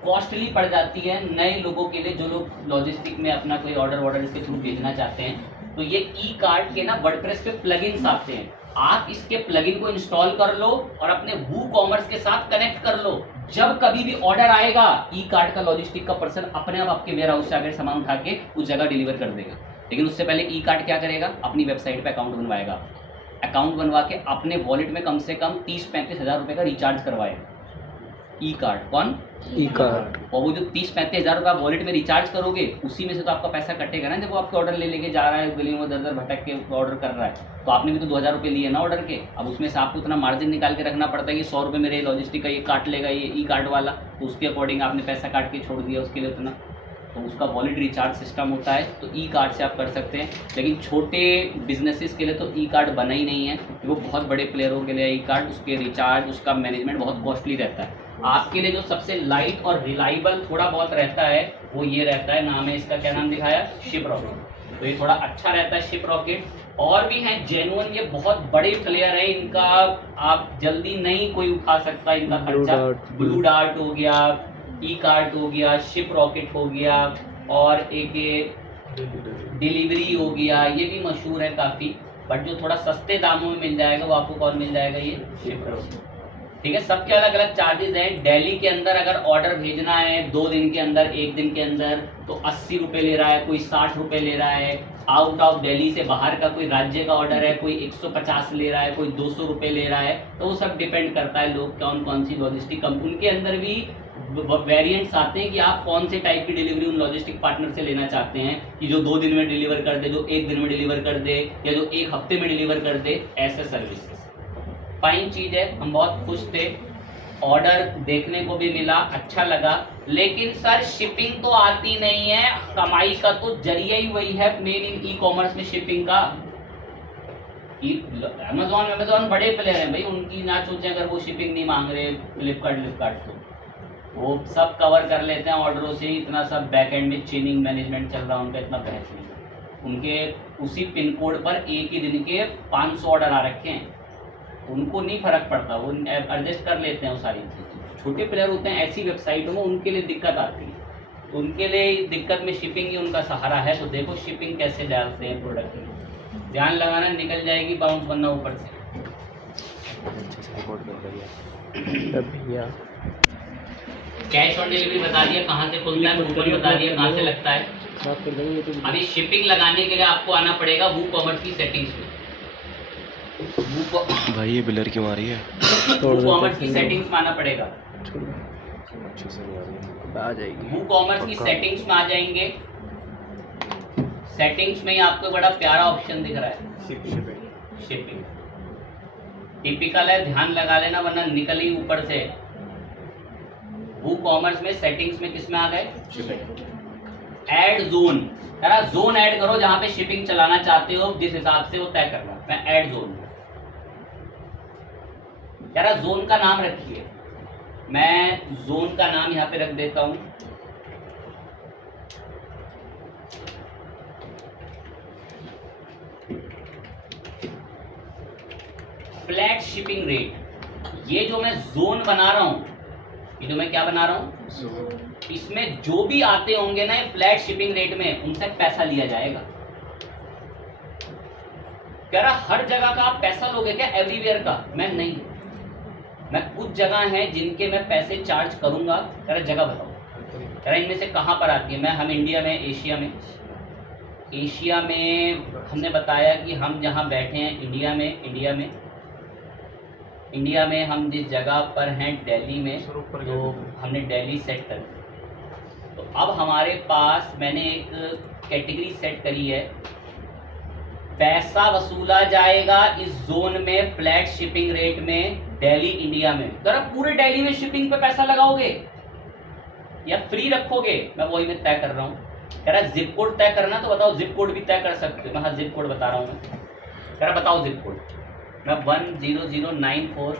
कॉस्टली पड़ जाती है नए लोगों के लिए, जो लोग लॉजिस्टिक में अपना कोई ऑर्डर इसके थ्रू भेजना चाहते हैं। तो ये ई कार्ट के ना वर्डप्रेस पे प्लगइन्स आते हैं। आप इसके प्लगइन को इंस्टॉल कर लो और अपने वूकॉमर्स के साथ कनेक्ट कर लो। जब कभी भी ऑर्डर आएगा, ई कार्ट का लॉजिस्टिक का पर्सन अपने आप आपके वेयर हाउस से आकर सामान उठा के उस जगह डिलीवर कर देगा। लेकिन उससे पहले ई कार्ट क्या करेगा? अपनी वेबसाइट पे अकाउंट बनवाएगा। अकाउंट बनवा के अपने वॉलेट में कम से कम 30-35 हज़ार रुपये का रिचार्ज करवाएगा। ई कार्ड कौन? ई कार्ड। और वो जो 30-35 हज़ार रुपये वॉलेट में रिचार्ज करोगे, उसी में से तो आपका पैसा कटेगा ना। जब वो आपके ऑर्डर लेके जा रहा है, गलियों में दर भटक के ऑर्डर कर रहा है, तो आपने भी तो 2000 रुपये लिए ना ऑर्डर के। अब उसमें से आपको इतना मार्जिन निकाल के रखना पड़ता है कि 100 रुपये मेरे लॉजिस्टिक का ये काट लेगा, ये ई कार्ड वाला, तो उसके अकॉर्डिंग आपने पैसा काट के छोड़ दिया उसके लिए उतना। तो उसका वॉलेट रिचार्ज सिस्टम होता है, तो ई कार्ड से आप कर सकते हैं। लेकिन छोटे बिजनेसेस के लिए तो ई कार्ड बना ही नहीं है। वो बहुत बड़े प्लेयरों के लिए ई कार्ड, उसके रिचार्ज, उसका मैनेजमेंट बहुत कॉस्टली रहता है। आपके लिए जो सबसे लाइट और रिलायबल थोड़ा बहुत रहता है वो ये रहता है, नाम है इसका, क्या नाम दिखाया? शिपरॉकेट। तो ये थोड़ा अच्छा रहता है शिप रॉकेट। और भी हैं जेन्युइन, ये बहुत बड़े प्लेयर हैं, इनका आप जल्दी नहीं कोई उठा सकता इनका खर्चा। ब्लू डार्ट हो गया, ई कार्ट हो गया, शिप रॉकेट हो गया, और एक ये डिलीवरी हो गया, ये भी मशहूर है काफ़ी। बट जो थोड़ा सस्ते दामों में मिल जाएगा वो आपको कौन मिल जाएगा, ये शिप रॉकेट। ठीक है, सबके अलग अलग चार्जेस हैं। दिल्ली के अंदर अगर ऑर्डर भेजना है 2 दिन के अंदर, 1 दिन के अंदर, तो 80 रुपये ले रहा है, कोई 60 रुपये ले रहा है। आउट ऑफ दिल्ली से बाहर का कोई राज्य का ऑर्डर है, कोई 150 ले रहा है, कोई 200 रुपये ले रहा है। तो वो सब डिपेंड करता है लोग कौन कौन सी लॉजिस्टिक कंपनी, उनके अंदर भी वेरिएंट्स आते हैं कि आप कौन से टाइप की डिलीवरी उन लॉजिस्टिक पार्टनर से लेना चाहते हैं, कि जो 2 दिन में डिलीवर कर दे, जो 1 दिन में डिलीवर कर दे, या जो 1 हफ्ते में डिलीवर कर दे। ऐसे सर्विसेज फाइन चीज़ है, हम बहुत खुश थे। ऑर्डर देखने को भी मिला, अच्छा लगा। लेकिन सर शिपिंग तो आती नहीं है, कमाई का तो जरिया ही वही है मेन इन ई कॉमर्स में शिपिंग का। अमेजोन बड़े प्लेयर हैं भाई, उनकी ना सोचें अगर वो शिपिंग नहीं मांग रहे, फ्लिपकार्ट तो वो सब कवर कर लेते हैं ऑर्डरों से ही। इतना सब बैक एंड में चेनिंग मैनेजमेंट चल रहा है उनका, इतना बहस नहीं। उनके उसी पिन कोड पर एक ही दिन के 500 ऑर्डर आ रखे हैं, उनको नहीं फर्क पड़ता, वो एडजस्ट कर लेते हैं वो सारी चीज़ें। छोटे प्लेयर होते हैं ऐसी वेबसाइटों में, उनके लिए दिक्कत आती है। तो उनके लिए दिक्कत में शिपिंग ही उनका सहारा है। तो देखो शिपिंग कैसे डालते हैं प्रोडक्ट में, ध्यान लगाना, निकल जाएगी बाउंस बनना ऊपर से। भैया कैश ऑन डिलीवरी बता दिया कहाँ से खुलता है, कूपन बता दिया कहाँ से लगता है। अभी शिपिंग लगाने के लिए आपको आना पड़ेगा वूकॉमर्स की सेटिंग्स में। भाई ये बिलर क्यों आ रही है? वूकॉमर्स की सेटिंग्स में आना पड़ेगा। आ जाएगी, वूकॉमर्स की सेटिंग्स में आ जाएंगे। सेटिंग्स में ही आपको बड़ा प्यारा ऑप्शन दिख रहा है शिपिंग। टिपिकल है, ध्यान लगा लेना वरना निकल ही ऊपर से। वूकॉमर्स में सेटिंग्स में किस में आ गए, ऐड जोन। जोन ऐड करो जहां पे शिपिंग चलाना चाहते हो, जिस हिसाब से वो तय करना। मैं ऐड जोन, जोन का नाम रखिए। मैं जोन का नाम यहाँ पे रख देता हूं फ्लैट शिपिंग रेट। ये जो मैं जोन बना रहा हूं, ये जो मैं क्या बना रहा हूं, इसमें जो भी आते होंगे ना ये फ्लैट शिपिंग रेट में, उनसे पैसा लिया जाएगा। कह रहा हर जगह का आप पैसा लोगे क्या, एवरीवेयर का? मैं नहीं, मैं कुछ जगह हैं जिनके मैं पैसे चार्ज करूंगा। कह रहा जगह बताओ, कह रहा इनमें से कहाँ पर आती है। हम इंडिया में, एशिया में हमने बताया कि हम जहाँ बैठे हैं इंडिया में हम जिस जगह पर हैं दिल्ली में, तो हमने दिल्ली सेट कर दी। तो अब हमारे पास मैंने एक कैटेगरी सेट करी है, पैसा वसूला जाएगा इस जोन में फ्लैट शिपिंग रेट में दिल्ली इंडिया में। जरा पूरे दिल्ली में शिपिंग पे पैसा लगाओगे या फ्री रखोगे, मैं वही में तय कर रहा हूँ। कह रहा जिप कोड तय करना, तो बताओ जिप कोड भी तय कर सकते हो। मैं हाँ जिप कोड बता रहा हूँ। कह रहा बताओ जिप कोड। मैं 10094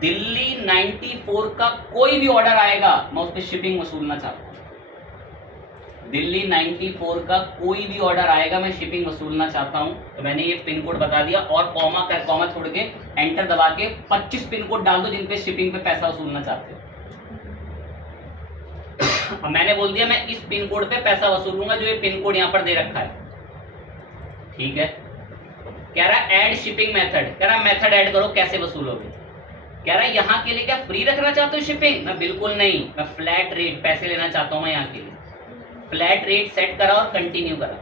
दिल्ली 94 का कोई भी ऑर्डर आएगा मैं उस पर शिपिंग वसूलना चाहता हूँ। दिल्ली 94 का कोई भी ऑर्डर आएगा मैं शिपिंग वसूलना चाहता हूँ। तो मैंने ये पिन कोड बता दिया और कॉमा छोड़ के एंटर दबा के 25 पिन कोड डाल दो जिन पे शिपिंग पे पैसा वसूलना चाहते हो। अब मैंने बोल दिया मैं इस पिन कोड पे पैसा वसूलूंगा जो ये पिन कोड यहाँ पर दे रखा है। ठीक है, कह रहा ऐड शिपिंग मेथड। कह रहा मेथड ऐड करो, कैसे वसूलोगे। कह रहा यहाँ के लिए क्या फ्री रखना चाहते हो शिपिंग? मैं बिल्कुल नहीं, मैं फ्लैट रेट पैसे लेना चाहता हूँ। मैं यहाँ के लिए फ्लैट रेट सेट करा और कंटिन्यू करा।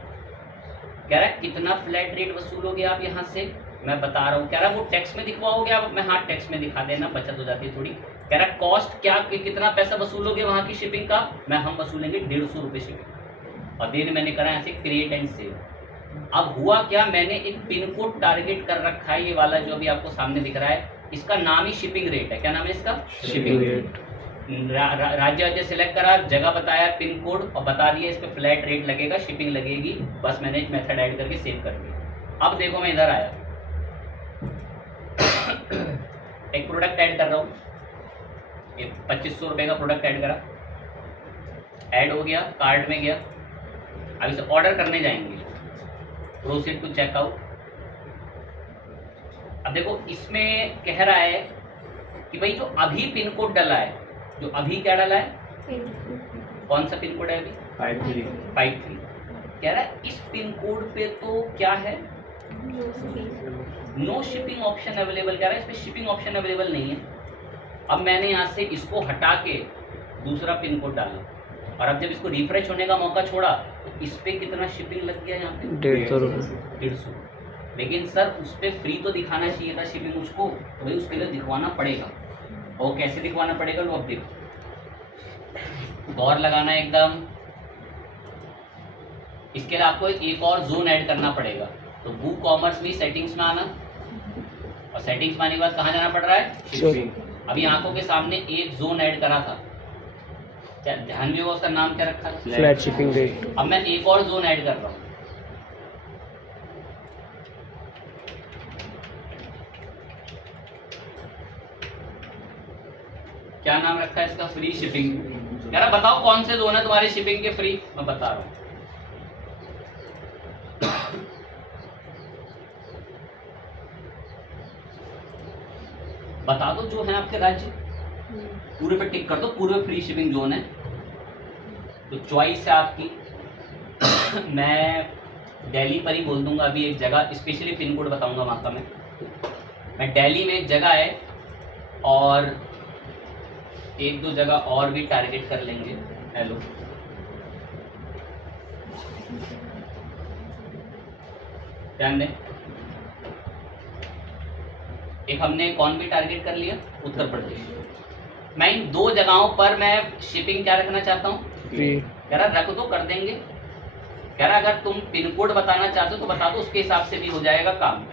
कह रहा है कितना फ्लैट रेट वसूलोगे आप यहाँ से, मैं बता रहा हूँ। कह रहा है वो टेक्स्ट में दिखवाओगे आप? मैं हाँ टेक्स्ट में दिखा देना, बचत हो जाती है थोड़ी। कह रहा है कॉस्ट क्या, कितना पैसा वसूलोगे वहाँ की शिपिंग का? मैं हम वसूलेंगे 150 रुपये शिपिंग। और दिन मैंने करा ऐसे क्रिएट एंड सेव। अब हुआ क्या, मैंने एक पिन कोड टारगेट कर रखा है, ये वाला जो अभी आपको सामने दिख रहा है, इसका नाम ही शिपिंग रेट है। क्या नाम है इसका? Shipping rate. राज्य सिलेक्ट करा, जगह बताया, पिन कोड और बता दिया इस पे फ्लैट रेट लगेगा, शिपिंग लगेगी। बस मैंने एक मेथड ऐड करके सेव कर दिया। अब देखो मैं इधर आया, एक प्रोडक्ट ऐड कर रहा हूँ, ये 2500 रुपये का प्रोडक्ट ऐड करा, ऐड हो गया, कार्ट में गया। अब इसे ऑर्डर करने जाएंगे। Proceed to checkout. अब देखो इसमें कह रहा है कि भाई जो अभी पिन कोड डला है, जो अभी क्या डला है, कौन सा पिन कोड है अभी? 53। कह रहा है इस पिन कोड पे तो क्या है, नो शिपिंग ऑप्शन अवेलेबल। कह रहा है इस पे शिपिंग ऑप्शन अवेलेबल नहीं है। अब मैंने यहाँ से इसको हटा के दूसरा पिन कोड डाला, और अब जब इसको रिफ्रेश होने का मौका छोड़ा तो इस पे कितना शिपिंग लग गया यहाँ पे? 150 रुपये। 150। लेकिन सर उस पे फ्री तो दिखाना चाहिए था शिपिंग उसको, तो भाई उसके लिए दिखवाना पड़ेगा। और कैसे दिखवाना पड़ेगा लो अब देखो, गौर लगाना एकदम। इसके लिए आपको एक और जोन ऐड करना पड़ेगा। तो वो कॉमर्स भी सेटिंग्स में आना, और सेटिंग्स में आने के बाद कहाँ जाना पड़ रहा है? शिपिंग। अभी आंखों के सामने एक जोन ऐड करा था, क्या ध्यान भी होगा उसका नाम क्या रखा था? Flat shipping rate. अब मैं एक और जोन ऐड कर रहा हूँ, क्या नाम रखा है इसका? Free shipping. यार बताओ कौन से जोन है तुम्हारे शिपिंग के फ्री? मैं बता रहा हूँ। बता दो जो है आपके राज्य, पूरे पे टिक कर दो, पूरे पे फ्री शिपिंग जोन है। तो चॉइस है आपकी। मैं दिल्ली पर ही बोल दूंगा अभी एक जगह, स्पेशली पिन कोड बताऊंगा वहाँ का। मैं दिल्ली में एक जगह है, और एक दो जगह और भी टारगेट कर लेंगे। हेलो, ध्यान दें, एक हमने कौन भी टारगेट कर लिया? उत्तर प्रदेश। मैं इन दो जगहों पर मैं शिपिंग क्या रखना चाहता हूँ? फ्री। कह रहा रख दो, कर देंगे। कह रहा अगर तुम पिन कोड बताना चाहते हो तो बता दो, उसके हिसाब से भी हो जाएगा काम।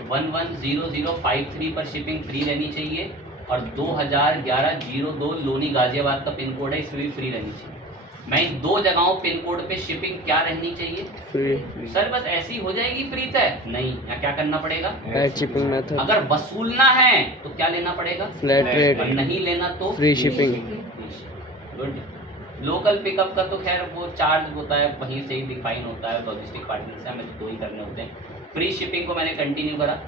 110053 पर शिपिंग फ्री रहनी चाहिए, और 2011-02 लोनी गाजियाबाद का पिन कोड है, इसमें भी फ्री रहनी चाहिए। मैं इन दो जगहों पिन कोड पे शिपिंग क्या रहनी चाहिए? फ्री। सर बस ऐसी हो जाएगी फ्री तय? नहीं, यहाँ क्या करना पड़ेगा? Add shipping method. अगर वसूलना है तो क्या लेना पड़ेगा? Flat rate. और नहीं लेना तो free shipping. Good. Local pickup का तो खैर वो चार्ज होता है, वहीं से ही डिफाइन होता है लॉजिस्टिक पार्टनर से, हमें तो दो ही करने होते हैं। फ्री शिपिंग को मैंने कंटिन्यू करा।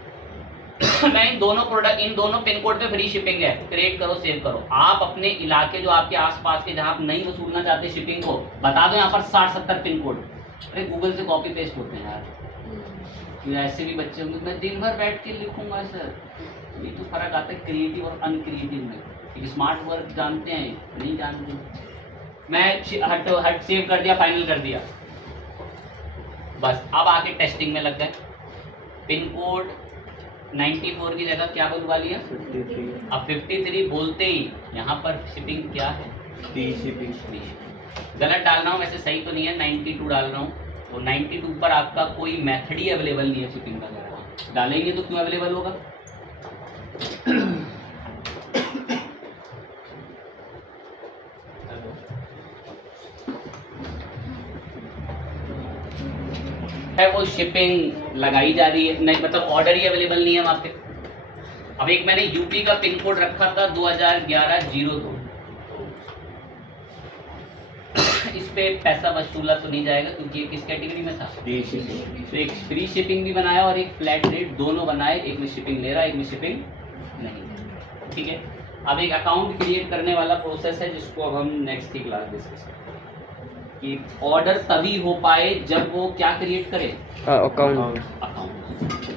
मैं इन दोनों प्रोडक्ट, इन दोनों पिन कोड पे फ्री शिपिंग है, क्रिएट करो, सेव करो। आप अपने इलाके जो आपके आसपास के, जहाँ आप नहीं वसूलना चाहते शिपिंग को, बता दो यहाँ पर 60-70 पिन कोड। अरे गूगल से कॉपी पेस्ट होते हैं यार, ऐसे भी बच्चे होंगे। मैं दिन भर बैठ के लिखूंगा सर, ये तो फर्क आता है क्रिएटिव और अनक्रिएटिव में। स्मार्ट वर्क जानते हैं, नहीं जानते। मैं हट सेव कर दिया, फाइनल कर दिया, बस। अब आके टेस्टिंग में लग गए। पिन कोड 94 की जगह क्या बुलवा लिया? 53। अब 53 बोलते ही यहाँ पर शिपिंग क्या है? Free shipping. गलत डाल रहा हूँ, वैसे सही तो नहीं है, 92 डाल रहा हूँ। तो 92 पर आपका कोई मेथड ही अवेलेबल नहीं है शिपिंग का। डालेंगे तो क्यों अवेलेबल होगा? है वो शिपिंग लगाई जा रही है, नहीं मतलब ऑर्डर ही अवेलेबल नहीं है वहाँ पे। अब एक मैंने यूपी का पिन कोड रखा था 2011-02, इस पे पैसा वसूला तो नहीं जाएगा क्योंकि ये किस कैटेगरी में था? तो एक फ्री शिपिंग भी बनाया और एक फ्लैट रेट, दोनों बनाए। एक में शिपिंग ले रहा है, एक में शिपिंग नहीं। ठीक है, अब एक अकाउंट क्रिएट करने वाला प्रोसेस है जिसको अब हम नेक्स्ट की क्लास डिस्कस करेंगे। कि ऑर्डर तभी हो पाए जब वो क्या क्रिएट करे? अकाउंट। अकाउंट।